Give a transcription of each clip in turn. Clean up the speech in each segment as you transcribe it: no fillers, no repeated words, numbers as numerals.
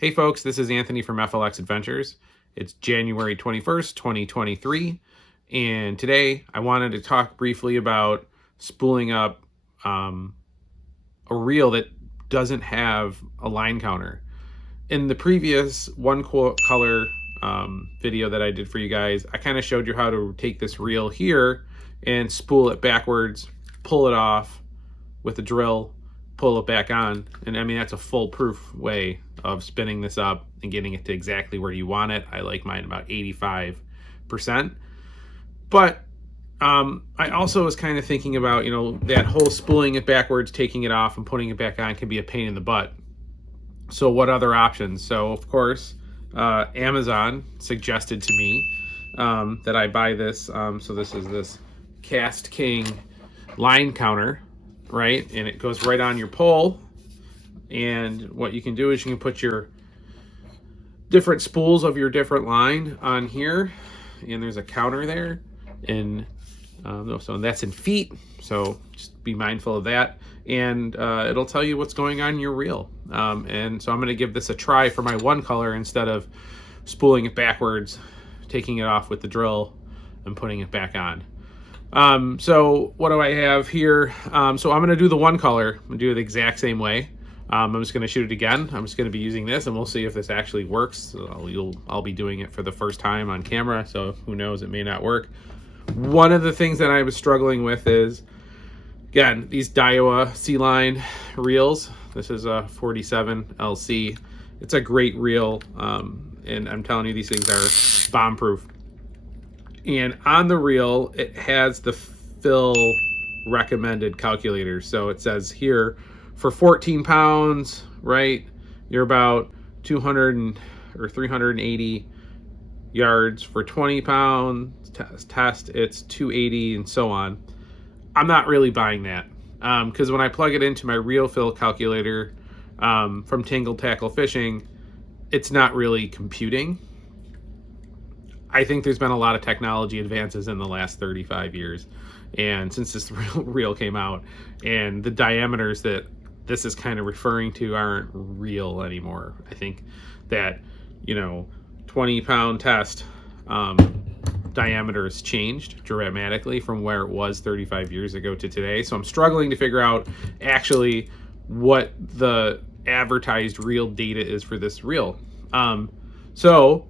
Hey folks, this is Anthony from FLX Adventures. It's January 21st, 2023, and today I wanted to talk briefly about spooling up a reel that doesn't have a line counter. In the previous one color video that I did for you guys, I kind of showed you how to take this reel here and spool it backwards, pull it off with a drill, pull it back on, and I mean that's a foolproof way of spinning this up and getting it to exactly where you want it. I like mine about 85%. But I also was kind of thinking about, you know, that whole spooling it backwards, taking it off and putting it back on can be a pain in the butt. So what other options? So of course, Amazon suggested to me that I buy this. So this is this Kastking line counter, right? And it goes right on your pole. And what you can do is you can put your different spools of your different line on here, and there's a counter there, and so that's in feet, so just be mindful of that, and it'll tell you what's going on in your reel. And so I'm going to give this a try for my one color instead of spooling it backwards, taking it off with the drill and putting it back on. So what do I have here? So I'm going to do the one color. I'm going to do it the exact same way. I'm just going to shoot it again. I'm just going to be using this, and we'll see if this actually works. So I'll be doing it for the first time on camera, so who knows, it may not work. One of the things that I was struggling with is, again, these Daiwa sealine reels. This is a 47 LC. It's a great reel, and I'm telling you, these things are bomb-proof. And on the reel, it has the fill recommended calculator. So it says here, for 14 pounds, right, you're about 200 or 380 yards. For 20 pounds test, it's 280, and so on. I'm not really buying that, because when I plug it into my reel fill calculator from Tangled Fishing, it's not really computing. I think there's been a lot of technology advances in the last 35 years, and since this reel came out, and the diameters that this is kind of referring to aren't real anymore. I think that, you know, 20-pound test diameter has changed dramatically from where it was 35 years ago to today. So I'm struggling to figure out actually what the advertised real data is for this reel. So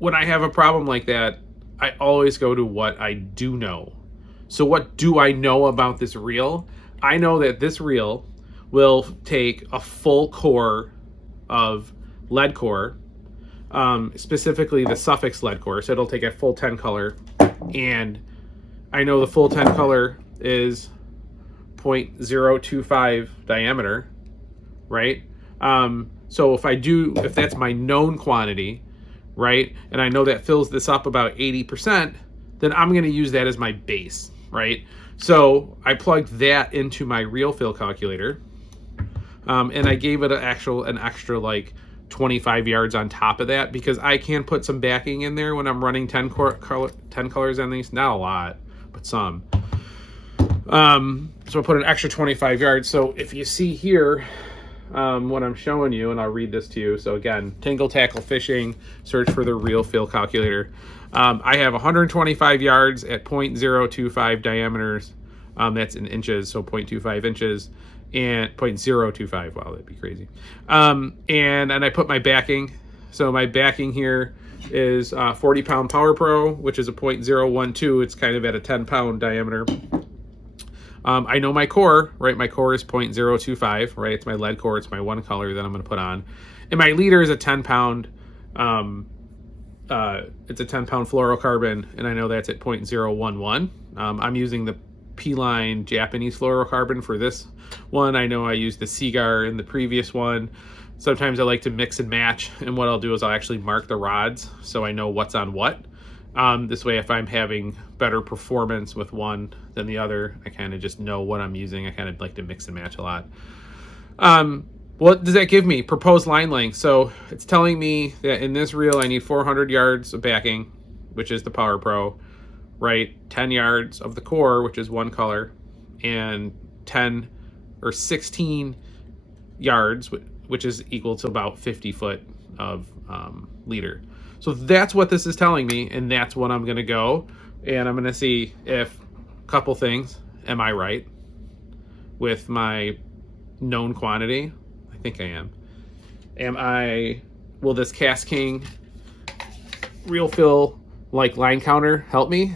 when I have a problem like that, I always go to what I do know. So what do I know about this reel? I know that this reel will take a full core of lead core, specifically the Suffix Led Core. So it'll take a full 10 color, and I know the full 10 color is 0.025 diameter, right? So if that's my known quantity, right, and I know that fills this up about 80%, then I'm going to use that as my base, right? So I plugged that into my reel fill calculator, and I gave it an extra like 25 yards on top of that, because I can put some backing in there when I'm running 10 colors on these. Not a lot, but some. So I put an extra 25 yards. So if you see here, what I'm showing you, and I'll read this to you. So again, Tangled Tackle Fishing, search for the reel fill calculator. I have 125 yards at 0.025 diameters. That's in inches, so 0.25 inches and 0.025. Wow, that'd be crazy. And I put my backing. So my backing here is 40-pound Power Pro, which is a 0.012. It's kind of at a 10-pound diameter. I know my core, right? My core is 0.025, right? It's my lead core. It's my one color that I'm going to put on. And my leader is a 10-pound. It's a 10-pound fluorocarbon, and I know that's at 0.011. I'm using the P-line Japanese fluorocarbon for this one. I know I used the Seagar in the previous one. Sometimes I like to mix and match, and what I'll do is I'll actually mark the rods so I know what's on what. This way, if I'm having better performance with one than the other, I kind of just know what I'm using. I kind of like to mix and match a lot. What does that give me? Proposed line length. So it's telling me that in this reel, I need 400 yards of backing, which is the Power Pro, right? 10 yards of the core, which is one color, and 10 or 16 yards, which is equal to about 50 foot of leader. So that's what this is telling me, and that's what I'm going to go. And I'm going to see if a couple things. Am I right with my known quantity? I think I am. Will this Kastking reel fill like line counter help me?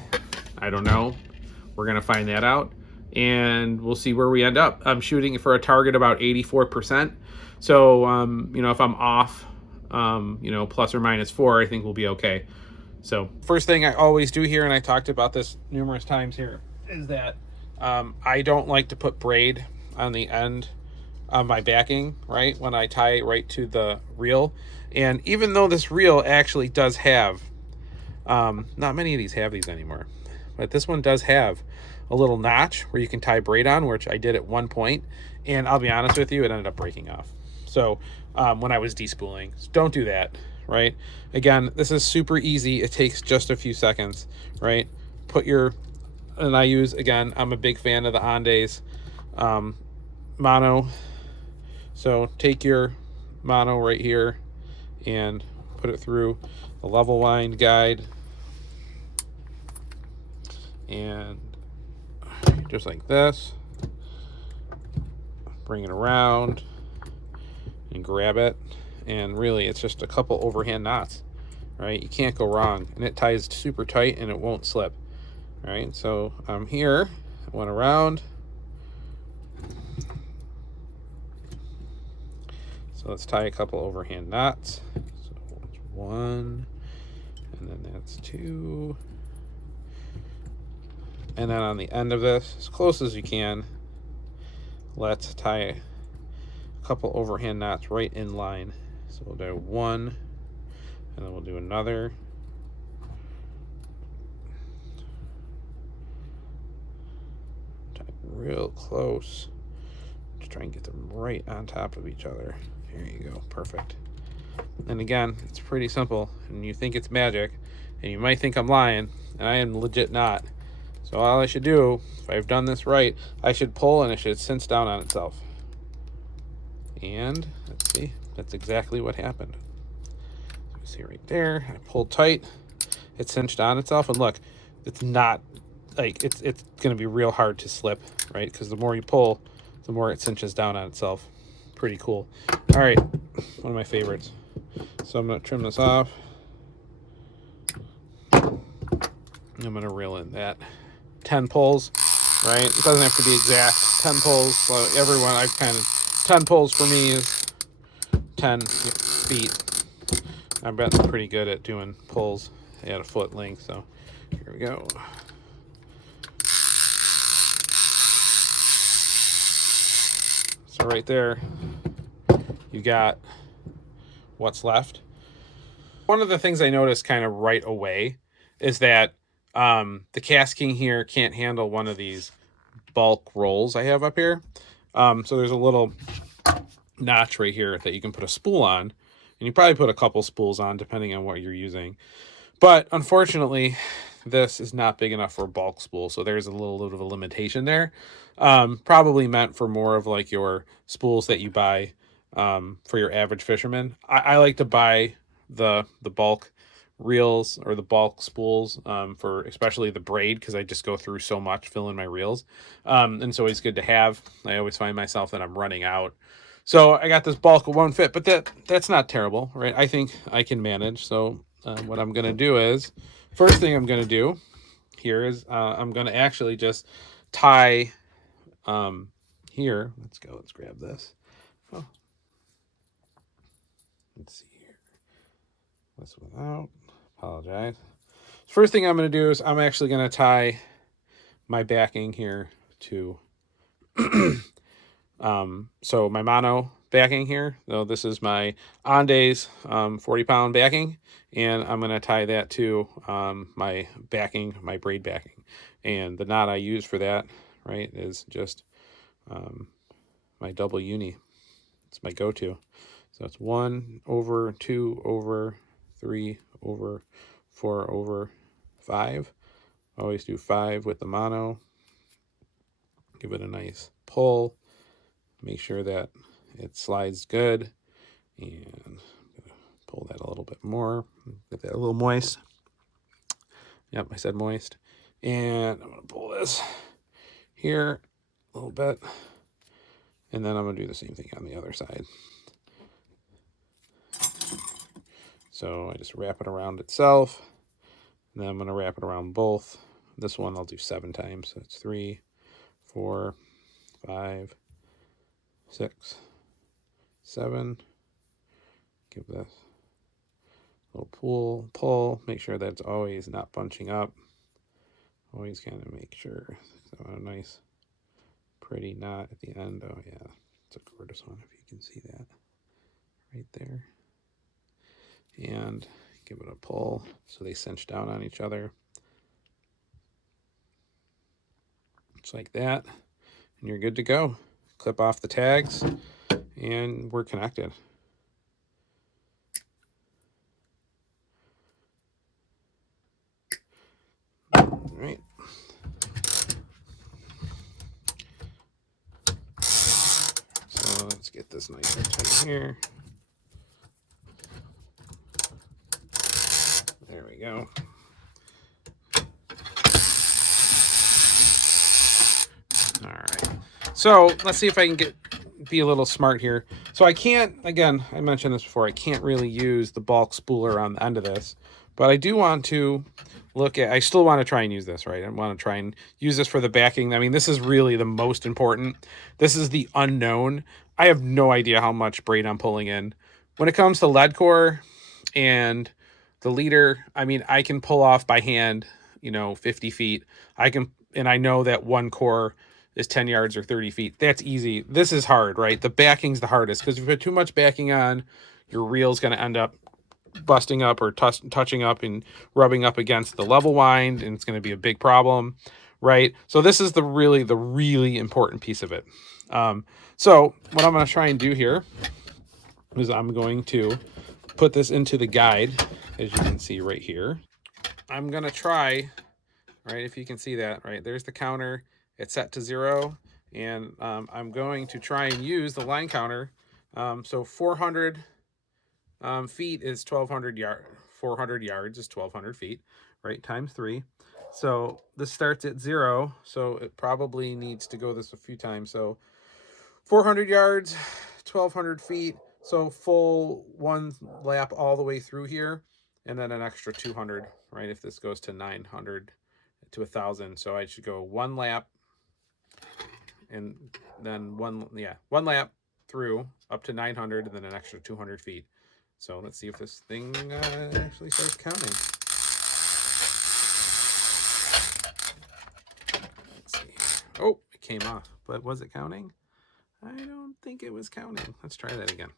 I don't know. We're going to find that out, and we'll see where we end up. I'm shooting for a target about 84%. So, if I'm off, plus or minus 4, I think we'll be okay. So first thing I always do here, and I talked about this numerous times here, is that I don't like to put braid on the end of my backing, right, when I tie it right to the reel. And even though this reel actually does have, not many of these have these anymore, but this one does have a little notch where you can tie braid on, which I did at one point, and I'll be honest with you, it ended up breaking off. So when I was despooling, so don't do that, right? Again, this is super easy. It takes just a few seconds, right? And I use, again, I'm a big fan of the Andes mono. So take your mono right here and put it through the level line guide, and just like this, bring it around and grab it, and really it's just a couple overhand knots, right? You can't go wrong, and it ties super tight and it won't slip. All right, so I'm here, I went around. So let's tie a couple overhand knots. So that's 1, and then that's 2. And then on the end of this, as close as you can, let's tie a couple overhand knots right in line. So we'll do 1, and then we'll do another. Tie real close to try and get them right on top of each other. There you go, perfect. And again, it's pretty simple, and you think it's magic, and you might think I'm lying, and I am legit not. So all I should do, if I've done this right, I should pull and it should cinch down on itself. And let's see, that's exactly what happened. So you see right there, I pulled tight, it cinched on itself, and look, it's not like it's gonna be real hard to slip, right? Because the more you pull, the more it cinches down on itself. Pretty cool. All right, one of my favorites. So I'm gonna trim this off. I'm gonna reel in that 10 pulls, right? It doesn't have to be exact 10 pulls. So everyone, 10 pulls for me is 10 feet. I've gotten pretty good at doing pulls at a foot length. So here we go. So right there, you got what's left. One of the things I noticed kind of right away is that the Kastking here can't handle one of these bulk rolls I have up here. So there's a little notch right here that you can put a spool on, and you probably put a couple spools on depending on what you're using. But unfortunately, this is not big enough for a bulk spool, so there's a little bit of a limitation there. Probably meant for more of like your spools that you buy for your average fisherman. I like to buy the bulk reels or the bulk spools for especially the braid, because I just go through so much filling my reels, and it's always good to have. I always find myself that I'm running out, so I got this bulk. It won't fit, but that's not terrible, right? I think I can manage. So what I'm gonna do is, first thing I'm gonna do here is I'm gonna actually just tie here. Let's grab this. Oh, let's see here, this one out. Apologize. First thing I'm going to do is I'm actually going to tie my backing here to so my mono backing here. So this is my Andes 40-pound backing, and I'm going to tie that to my backing, my braid backing. And the knot I use for that, right, is just my double uni. It's my go-to. So it's 1 over, 2 over, 3 over, 4 over, 5. Always do 5 with the mono. Give it a nice pull. Make sure that it slides good. And I'm gonna pull that a little bit more, get that a little moist. Yep, I said moist. And I'm gonna pull this here a little bit. And then I'm gonna do the same thing on the other side. So I just wrap it around itself. And then I'm gonna wrap it around both. This one I'll do 7 times. So it's 3, 4, 5, 6, 7. Give this a little pull. Make sure that it's always not bunching up. Always kind of make sure. So a nice, pretty knot at the end. Oh yeah, it's a gorgeous one if you can see that right there. And give it a pull so they cinch down on each other. Just like that. And you're good to go. Clip off the tags and we're connected. All right. So let's get this nice and tight here. There we go. All right. So let's see if I can be a little smart here. So I can't, again, I mentioned this before, I can't really use the bulk spooler on the end of this, but I do want to look at, I still want to try and use this, right? I want to try and use this for the backing. I mean, this is really the most important. This is the unknown. I have no idea how much braid I'm pulling in. When it comes to lead core and the leader, I mean, I can pull off by hand, 50 feet. And I know that one core is 10 yards or 30 feet. That's easy. This is hard, right? The backing's the hardest because if you put too much backing on, your reel's going to end up busting up or touching up and rubbing up against the level wind, and it's going to be a big problem, right? So this is the really important piece of it. So what I'm going to try and do here is I'm going to put this into the guide, as you can see right here. I'm going to try, right, if you can see that, right, there's the counter. It's set to 0, and I'm going to try and use the line counter. So 400 feet is 1,200 yards. 400 yards is 1,200 feet, right? Times 3. So this starts at 0, so it probably needs to go this a few times. So 400 yards, 1,200 feet. So full 1 lap all the way through here, and then an extra 200, right? If this goes to 900 to 1,000, so I should go 1 lap. And then one lap through up to 900 and then an extra 200 feet. So let's see if this thing actually starts counting. Let's see. Oh, it came off, but was it counting? I don't think it was counting. Let's try that again.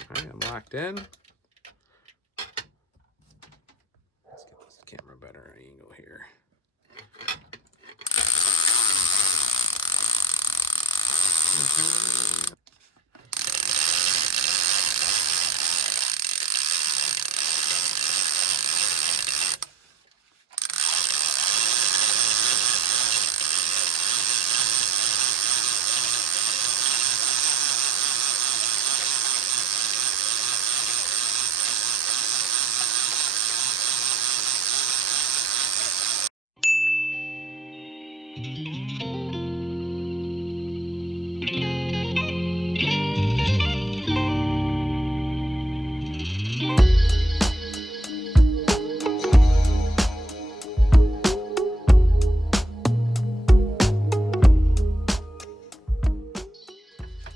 All right, I'm locked in. Camera better angle here.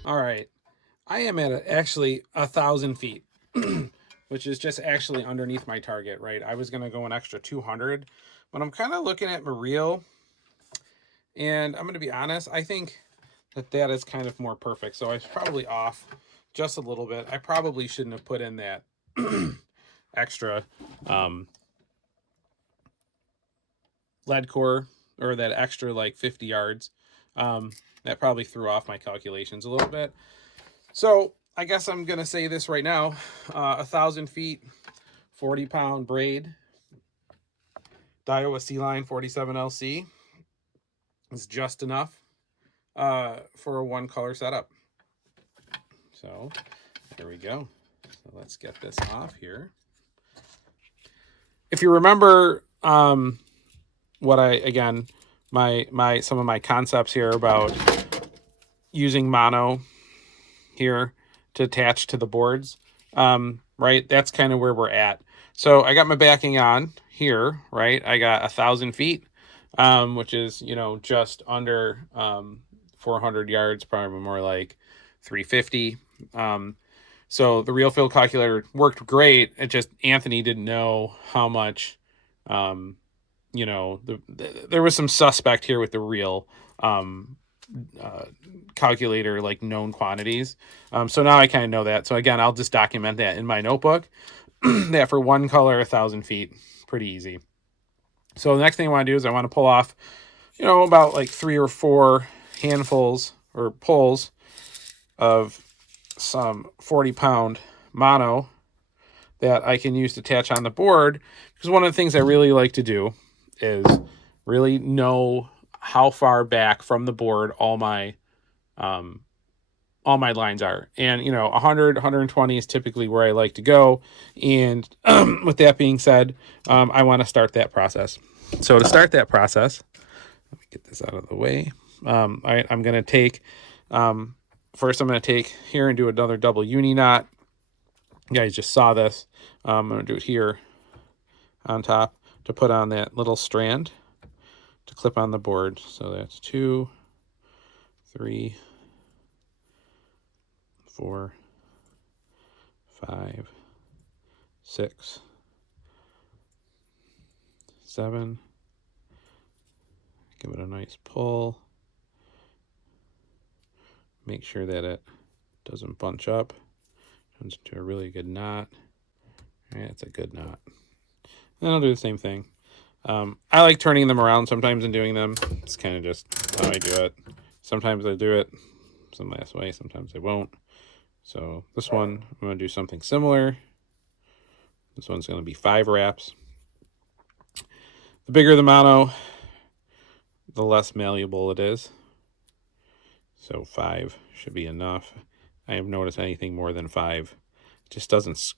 All right, I am at actually 1,000 feet, which is just actually underneath my target, right? I was gonna go an extra 200, but I'm kind of looking at my reel, and I'm gonna be honest, I think that is kind of more perfect. So I was probably off just a little bit. I probably shouldn't have put in that extra lead core, or that extra like 50 yards. That probably threw off my calculations a little bit. So I guess I'm going to say this right now. 1,000 feet, 40-pound braid, Daiwa sealine 47 LC. is just enough for a one color setup. So there we go. So let's get this off here. If you remember what my some of my concepts here about using mono here to attach to the boards, right? That's kind of where we're at. So I got my backing on here, right? I got 1,000 feet, which is, just under 400 yards, probably more like 350. So the real field calculator worked great. It just, Anthony didn't know how much, there was some suspect here with the real calculator, like known quantities. So now I kind of know that. So again, I'll just document that in my notebook. That for one color, 1,000 feet, pretty easy. So the next thing I want to do is I want to pull off, about like 3 or 4 handfuls or pulls of some 40-pound mono that I can use to attach on the board. Because one of the things I really like to do is really know how far back from the board all my lines are. And 100, 120 is typically where I like to go. And with that being said, I want to start that process. So to start that process, let me get this out of the way. I'm going to take first I'm going to take here and do another double uni knot. You guys just saw this. I'm going to do it here on top to put on that little strand to clip on the board. So that's 2, 3, 4, 5, 6, 7. Give it a nice pull. Make sure that it doesn't bunch up. Turns into a really good knot. All right, it's a good knot. Then I'll do the same thing. I like turning them around sometimes and doing them. It's kind of just how I do it. Sometimes I do it some last way, sometimes I won't. So this one, I'm going to do something similar. This one's going to be 5 wraps. The bigger the mono, the less malleable it is. So 5 should be enough. I have noticed anything more than 5 just doesn't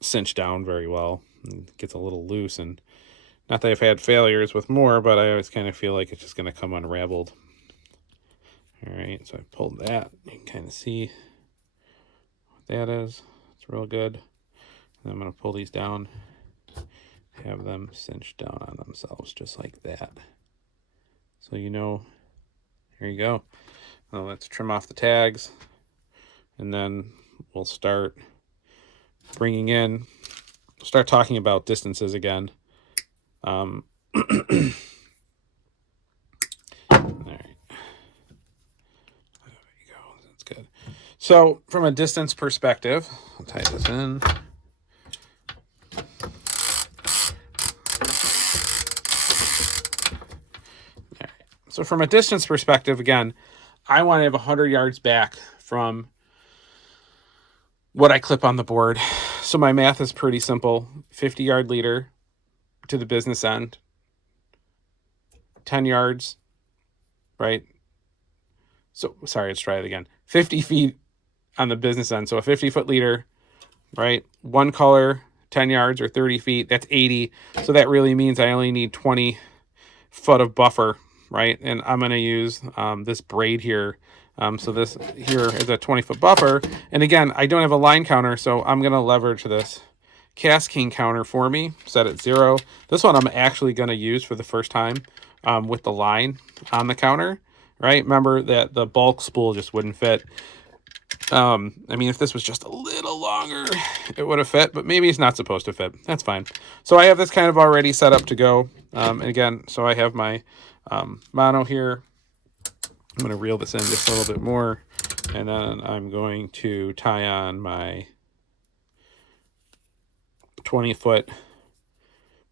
cinch down very well. It gets a little loose, and not that I've had failures with more, but I always kind of feel like it's just going to come unraveled. All right, so I pulled that. You can kind of see what that is. It's real good. And I'm going to pull these down, have them cinch down on themselves just like that. So here you go. Now let's trim off the tags, and then we'll start start talking about distances again. All right. There you go. That's good. So from a distance perspective, I'll tie this in. All right. So from a distance perspective, again, I want to have 100 yards back from what I clip on the board. So my math is pretty simple. 50-yard leader to the business end. 10 yards, right? So, sorry, let's try it again. 50 feet on the business end. So a 50-foot leader, right? One color, 10 yards or 30 feet. That's 80. So that really means I only need 20 foot of buffer, right? And I'm going to use this braid here. So this here is a 20-foot buffer. And again, I don't have a line counter, so I'm going to leverage this Kastking counter for me, set at 0. This one I'm actually going to use for the first time with the line on the counter, right? Remember that the bulk spool just wouldn't fit. I mean, if this was just a little longer, it would have fit, but maybe it's not supposed to fit. That's fine. So I have this kind of already set up to go. And again, so I have my mono here. I'm going to reel this in just a little bit more, and then I'm going to tie on my 20-foot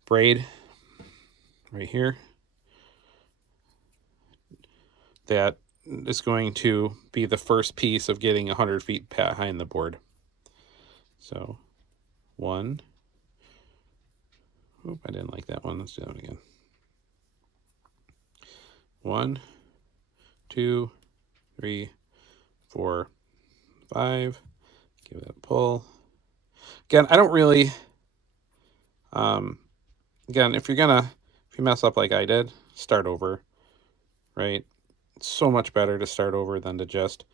braid right here. That is going to be the first piece of getting 100 feet behind the board. So 1. Oop, I didn't like that one. Let's do that one again. 1, 2, 3, 4, 5. Give it a pull. Again, I don't really, again, if you mess up like I did, start over, right? It's so much better to start over than to just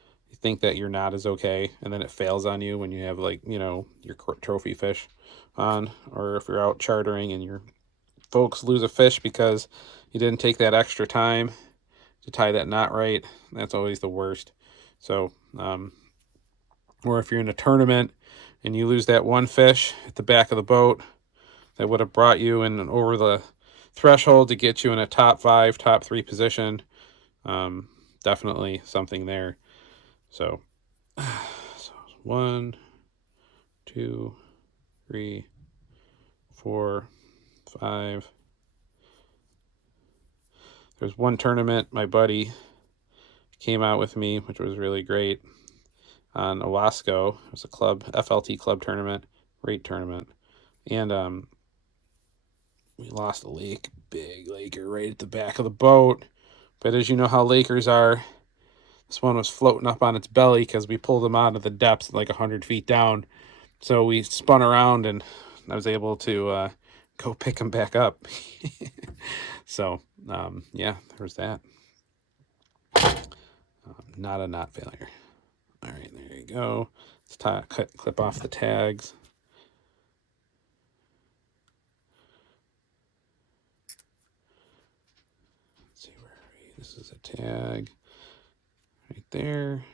think that your knot is okay and then it fails on you when you have, like, you know, your trophy fish on, or if you're out chartering and your folks lose a fish because you didn't take that extra time to tie that knot right. That's always the worst. So, or if you're in a tournament and you lose that one fish at the back of the boat that would have brought you in over the threshold to get you in a top 5, top 3 position, definitely something there. So 1, 2, 3, 4, 5. There's one tournament my buddy came out with me, which was really great, on Owasco. It was a club, FLT club tournament, great tournament. And we lost a lake, big laker right at the back of the boat. But as you know how lakers are, this one was floating up on its belly because we pulled him out of the depths like 100 feet down. So we spun around and I was able to go pick him back up. So, yeah, there's that. Not a knot failure. All right, there you go. Let's clip off the tags. Let's see, where are we? This is a tag right there.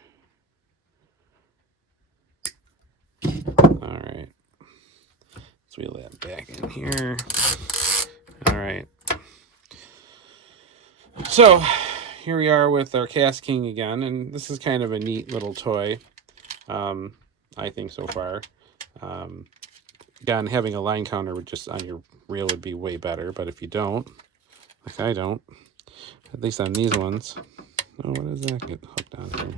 All right. Let's wheel that back in here. All right. So here we are with our Kastking again, and this is kind of a neat little toy, I think, so far. Again, having a line counter would just on your reel would be way better, but if you don't, like I don't, at least on these ones. Oh, what does that get hooked on here?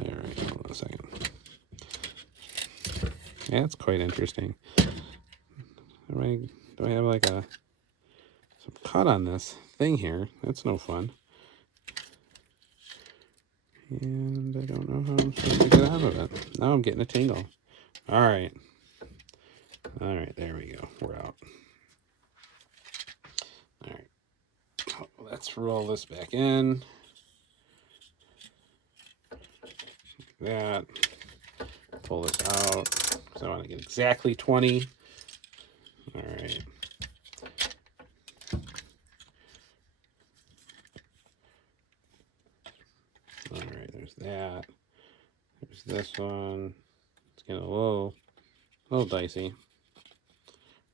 All right, hold on a second. Yeah, it's quite interesting. Do I have like some cut on this thing here? That's no fun. And I don't know how I'm supposed to get out of it. Now I'm getting a tingle. All right. All right, there we go. We're out. All right. Let's roll this back in. Like that. Pull this out. So I want to get exactly 20. All right. All right, there's that. There's this one. It's getting a little dicey.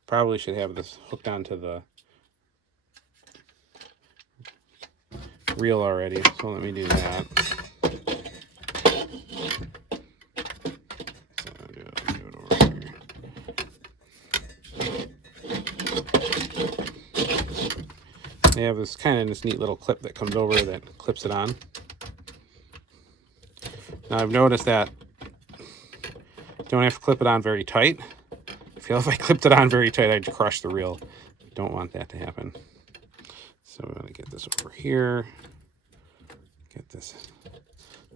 Probably should have this hooked onto the reel already, so let me do that. So I'll do it over here. They have this neat little clip that comes over that clips it on. Now I've noticed that you don't have to clip it on very tight. I feel if I clipped it on very tight, I'd crush the reel. Don't want that to happen. So we're going to get this over here. Get this.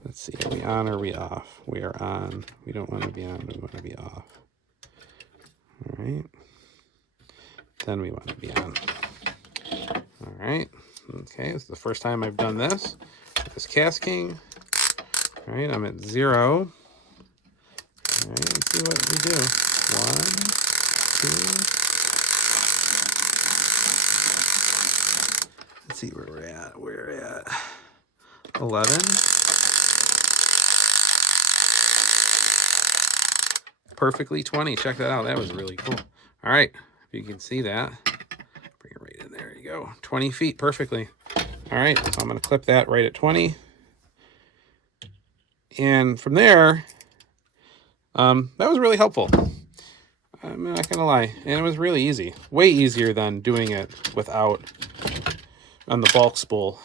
Let's see, are we on or are we off? We are on. We don't want to be on, we want to be off. All right. Then we want to be on. All right. Okay, this is the first time I've done this with this Kastking. All right, I'm at 0. All right, let's see what we do. 1, 2. Let's see where we're at. We're at 11. Perfectly 20. Check that out. That was really cool. All right, if you can see that, bring it right in there. You go. 20 feet perfectly. All right, so I'm going to clip that right at 20. And from there, that was really helpful. I'm not going to lie. And it was really easy. Way easier than doing it without on the bulk spool.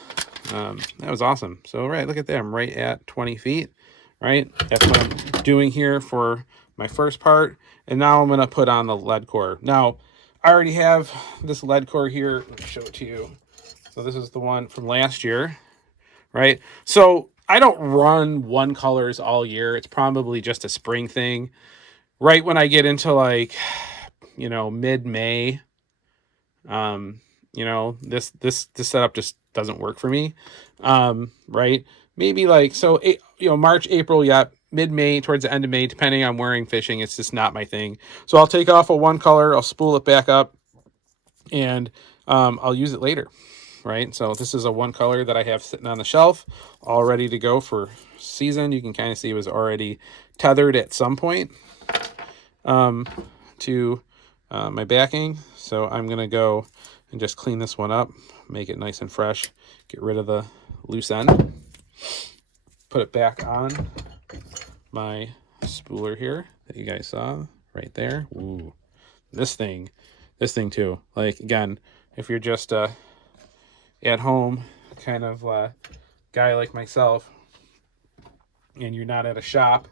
That was awesome. So, right, look at that. I'm right at 20 feet, right? That's what I'm doing here for my first part. And now I'm going to put on the lead core. Now, I already have this lead core here. Let me show it to you. So this is the one from last year, right? So I don't run one colors all year. It's probably just a spring thing. Right when I get into like, mid-May, this setup just doesn't work for me. Right? Maybe like March, April, yeah, mid-May towards the end of May, depending on where I'm fishing, it's just not my thing. So I'll take off a one color, I'll spool it back up, and I'll use it later. Right? So this is a one color that I have sitting on the shelf, all ready to go for season. You can kind of see it was already tethered at some point to my backing. So I'm going to go and just clean this one up, make it nice and fresh, get rid of the loose end, put it back on my spooler here that you guys saw right there. Ooh, this thing too. Like, again, if you're just at home kind of guy like myself and you're not at a shop,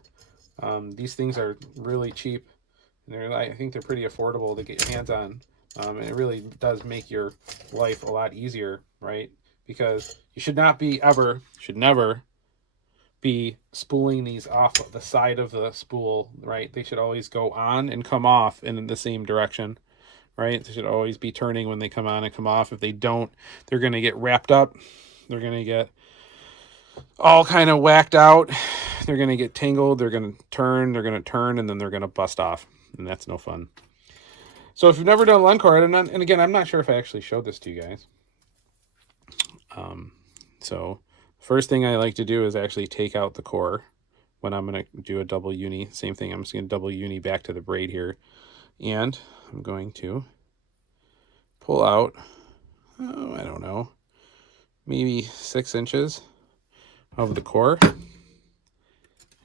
these things are really cheap. And I think they're pretty affordable to get your hands on. And it really does make your life a lot easier, right? Because you should never be spooling these off the side of the spool, right? They should always go on and come off in the same direction, right? They should always be turning when they come on and come off. If they don't, they're going to get wrapped up. They're going to get all kind of whacked out. They're going to get tangled. They're going to turn, and then they're going to bust off. And that's no fun. So if you've never done Led Core, and again, I'm not sure if I actually showed this to you guys. So first thing I like to do is actually take out the core when I'm going to do a double uni. Same thing, I'm just going to double uni back to the braid here. And I'm going to pull out, I don't know, maybe 6 inches of the core.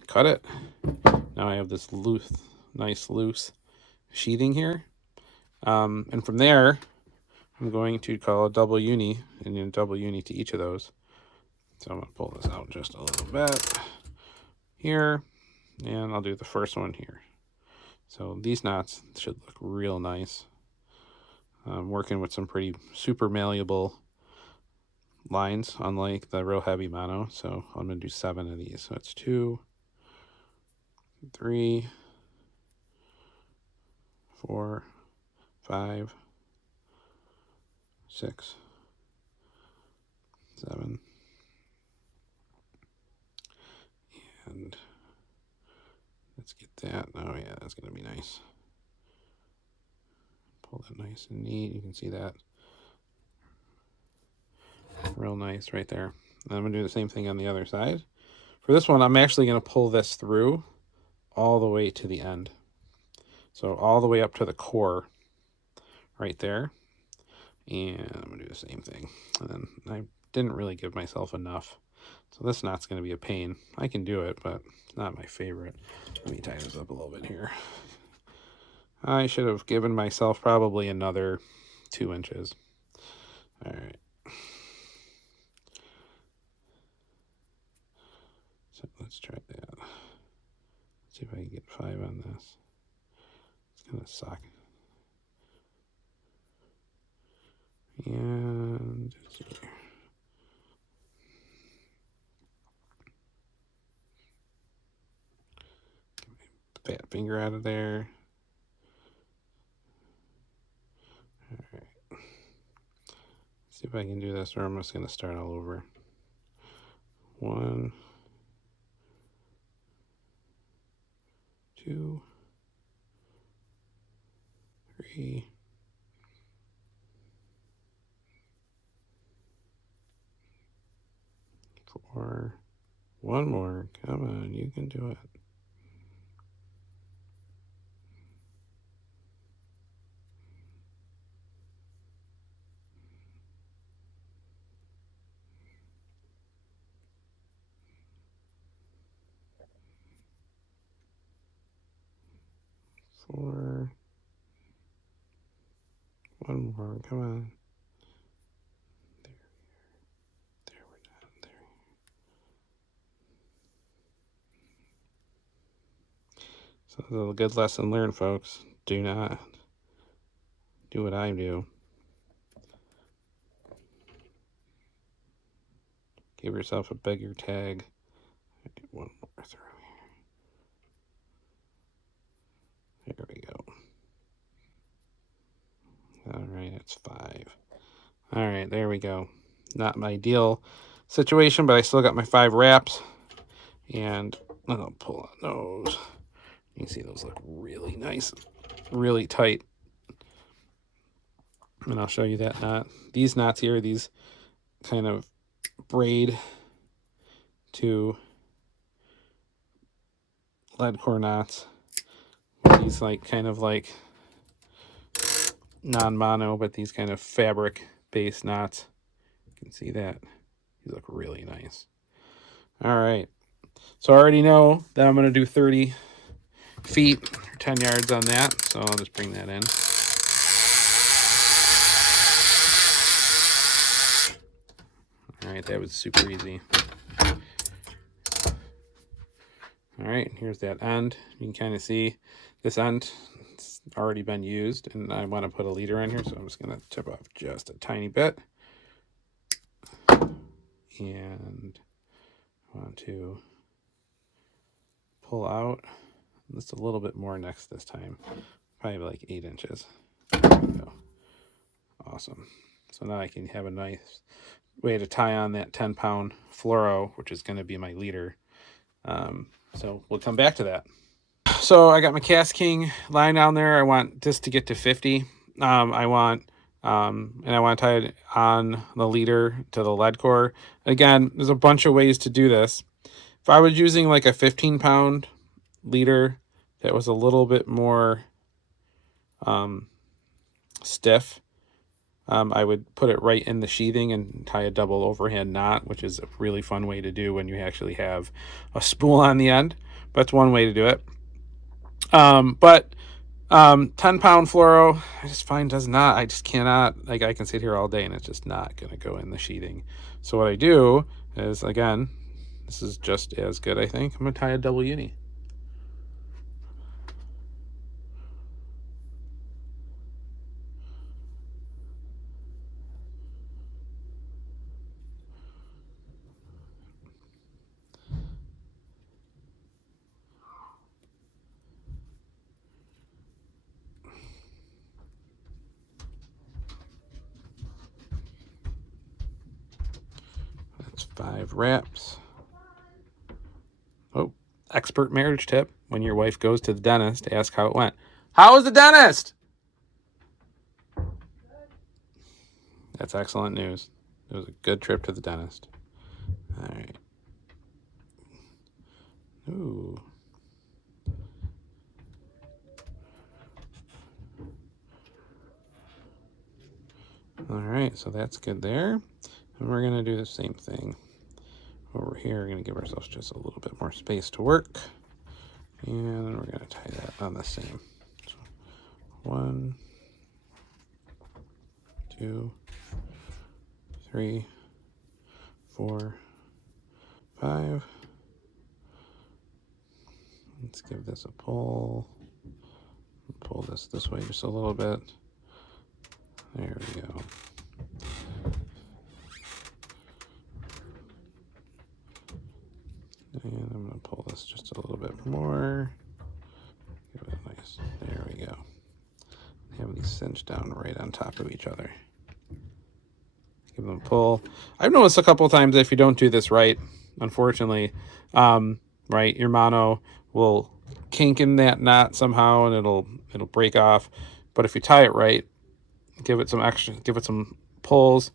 Cut it. Now I have this nice loose sheathing here. And from there, I'm going to call a double uni and then double uni to each of those. So I'm going to pull this out just a little bit here, and I'll do the first one here. So these knots should look real nice. I'm working with some pretty super malleable lines, unlike the real heavy mono. So I'm going to do 7 of these. So it's 2, 3, 4, 5, 6, 7. And let's get that. Oh yeah, that's going to be nice. Pull that nice and neat. You can see that. Real nice right there. And I'm going to do the same thing on the other side. For this one, I'm actually going to pull this through all the way to the end. So all the way up to the core right there. And I'm going to do the same thing. And then I didn't really give myself enough. So this knot's going to be a pain. I can do it, but it's not my favorite. Let me tie this up a little bit here. I should have given myself probably another 2 inches. All right. So let's try that. Let's see if I can get 5 on this. It's going to suck. And let's see here. Get my fat finger out of there. All right. See if I can do this, or I'm just going to start all over. 1, 2, 3, 4. One more. Come on, you can do it. 4. One more. Come on. There we're done. There. So this is a good lesson learned, folks. Do not do what I do. Give yourself a bigger tag. One more through here. There we go. All right, it's 5. All right, there we go. Not my ideal situation, but I still got my 5 wraps. And I'll pull on those. You can see those look really nice, really tight. And I'll show you that knot. These knots here, these kind of braid to lead core knots. These like kind of like non-mono, but these kind of fabric based knots. You can see that. These look really nice. All right. So I already know that I'm going to do 30 feet or 10 yards on that. So I'll just bring that in. All right, that was super easy. All right, here's that end. You can kind of see this end. It's already been used, and I want to put a leader in here, so I'm just going to tip off just a tiny bit. And I want to pull out just a little bit more next this time, probably like 8 inches. There we go. Awesome. So now I can have a nice way to tie on that 10-pound fluoro, which is going to be my leader. So we'll come back to that. So I got my Kastking line down there. I want this to get to 50. And I want to tie it on the leader to the lead core. Again, there's a bunch of ways to do this. If I was using like a 15-pound leader that was a little bit more stiff, I would put it right in the sheathing and tie a double overhand knot, which is a really fun way to do when you actually have a spool on the end. But that's one way to do it. But 10-pound fluoro, I just find does not, I just cannot, like I can sit here all day and it's just not going to go in the sheathing. So what I do is, again, this is just as good, I think. I'm going to tie a double uni. That's 5 wraps. Oh, expert marriage tip. When your wife goes to the dentist, ask how it went. How was the dentist? That's excellent news. It was a good trip to the dentist. All right. Ooh. All right, so that's good there. And we're going to do the same thing over here. We're going to give ourselves just a little bit more space to work. And we're going to tie that on the same. So 1, 2, 3, 4, 5. Let's give this a pull. Pull this way just a little bit. There we go. And I'm going to pull this just a little bit more. Give it a nice, there we go. Have these cinched down right on top of each other. Give them a pull. I've noticed a couple of times if you don't do this right, unfortunately, right, your mono will kink in that knot somehow and it'll break off. But if you tie it right, give it some pulls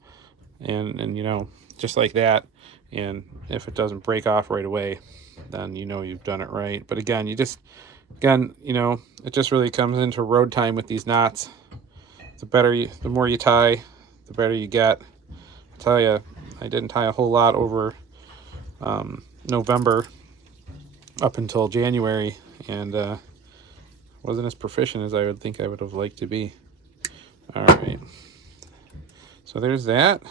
and you know, just like that. And if it doesn't break off right away, then you know you've done it right. But again, you know, it just really comes into road time with these knots. The more you tie, the better you get. I tell you, I didn't tie a whole lot over November up until January, and wasn't as proficient as I would think I would have liked to be. All right, so there's that.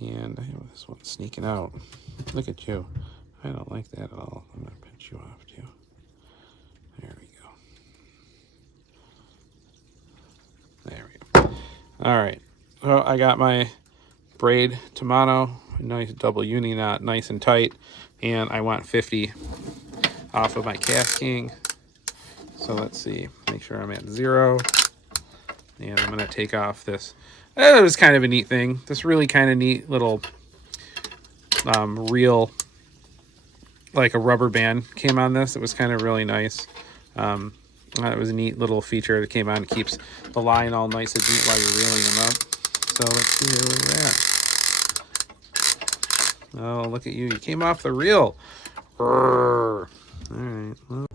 And I have this one sneaking out. Look at you. I don't like that at all. I'm going to pinch you off too. There we go. There we go. All right. So I got my braid to mono. nice double uni knot, nice and tight. And I want 50 off of my Kastking. So let's see, make sure I'm at 0. And I'm gonna take off this. It was kind of a neat thing. This really kind of neat little reel, like a rubber band came on this. It was kind of really nice. It was a neat little feature that came on. It keeps the line all nice and neat while you're reeling them up. So let's see where we're at. Oh, look at you. You came off the reel. All right. Well.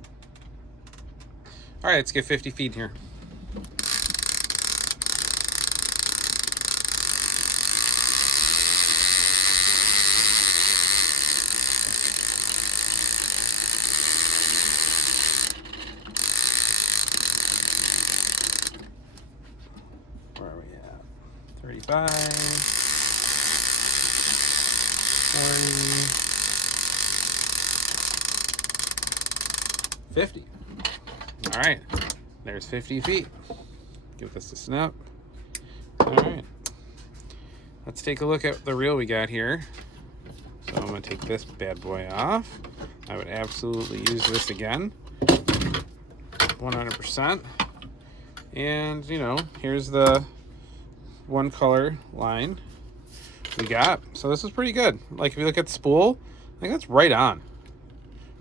All right, let's get 50 feet here. Where are we at? 35, 40, 50. All right, there's 50 feet. Give this a snap. All right, let's take a look at the reel we got here. So I'm gonna take this bad boy off. I would absolutely use this again, 100%. And you know, here's the one color line we got. So this is pretty good. Like if you look at the spool, I think that's right on.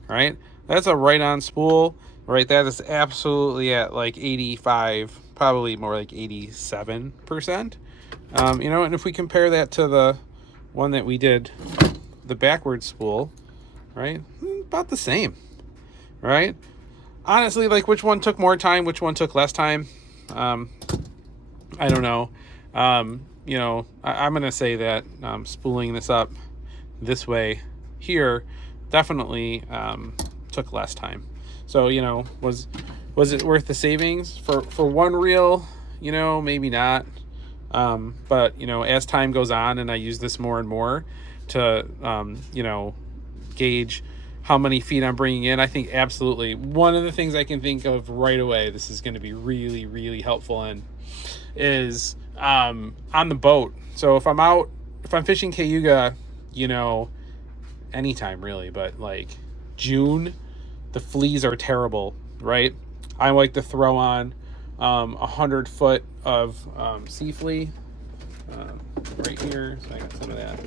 Right? That's a right on spool. Right, that is absolutely at like 85, probably more like 87%. You know, and if we compare that to the one that we did, the backwards spool, right, about the same, right? Honestly, like which one took more time, which one took less time, I don't know. You know, I'm gonna say that spooling this up this way here definitely took less time. So, you know, was it worth the savings for one reel? You know, maybe not. But, you know, as time goes on and I use this more and more to, you know, gauge how many feet I'm bringing in, I think absolutely. One of the things I can think of right away, this is going to be really, really helpful in, is on the boat. So if I'm fishing Cayuga, you know, anytime really, but like June, the fleas are terrible, right? I like to throw on 100 foot of sea flea right here. So I got some of that.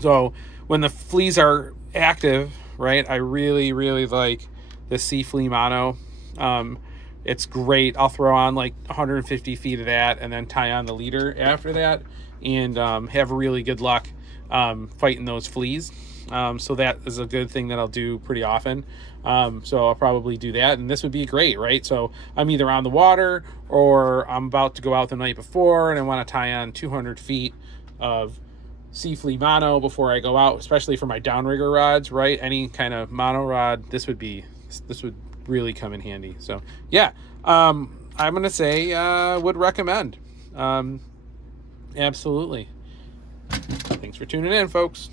So when the fleas are active, right, I really, really like the sea flea mono. It's great. I'll throw on like 150 feet of that and then tie on the leader after that and have really good luck fighting those fleas. So that is a good thing that I'll do pretty often. So I'll probably do that, and this would be great, right? So I'm either on the water or I'm about to go out the night before and I want to tie on 200 feet of sea flea mono before I go out, especially for my downrigger rods, right? Any kind of mono rod, this would really come in handy. So yeah, I'm gonna say would recommend. Absolutely. Thanks for tuning in, folks.